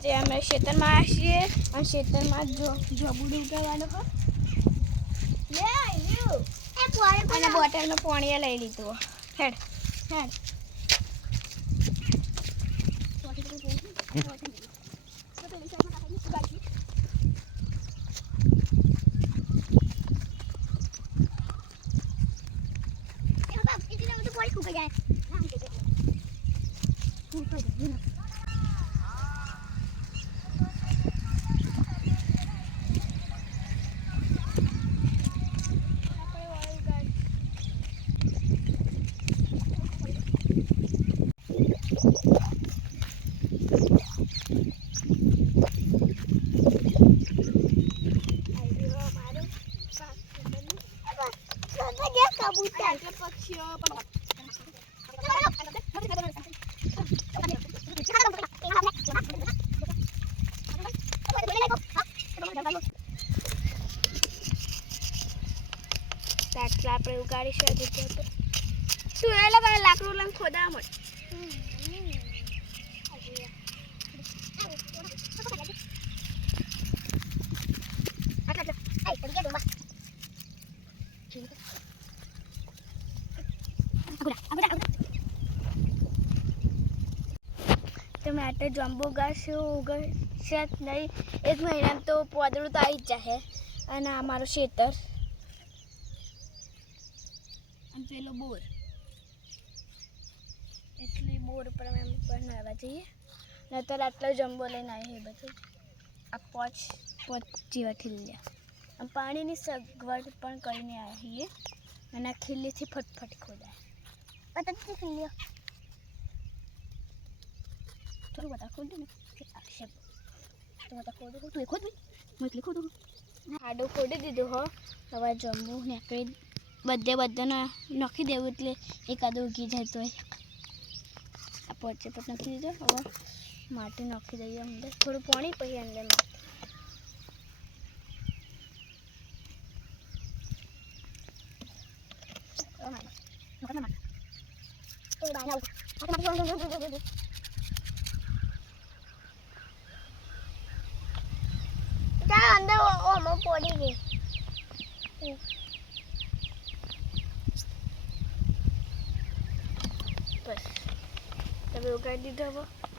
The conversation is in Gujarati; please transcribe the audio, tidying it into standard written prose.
આજે અમે ખેતરમાં આવીએ અને ખેતરમાં જબુડું ઉગાડવાનું હો લે આવ્યું અને બોટલમાં પાણી લઈ લીધું હેડ હેડ પક્ષીઓ આટલા આપણે ઉગાડીશું તું એ લોકો લાકડું લઈને ખોદા મત તમે આટલે જંબુ ઉગાડશું ઉગશે જ નહીં 1 મહિનામાં તો પોદળું તો આવી જ જશે અને આ મારું ખેતર અને પેલો બોર એટલી બોર પર અમે પણ નાવા જઈએ નહીતર આટલો જંબો લઈને આવીએ બધું આ પોચ જેવા ખીલ્યા આમ પાણીની સગવડ પણ કરીને આવીએ અને આ ખીલ્લીથી ફટફટ ખોદાય પતંગથી ખીલ્યો થોડું બધા ખોદ ને આવશે તો બધા ખોદો તું ખોદ હું એકલી ખોદું આડું ખોદી દીધું હો હવે જંબુ નીકળી બધાને નાખી દેવું એટલે એકાદું ઉગી જાય તો આ પોચે પણ નાખી દીધો હવે માટી નાખી દઈએ અંદર થોડું પાણી પછી અંદર અંદર ઓમો પડી ગઈ બસ તમે ઉગાડી દીધો હવે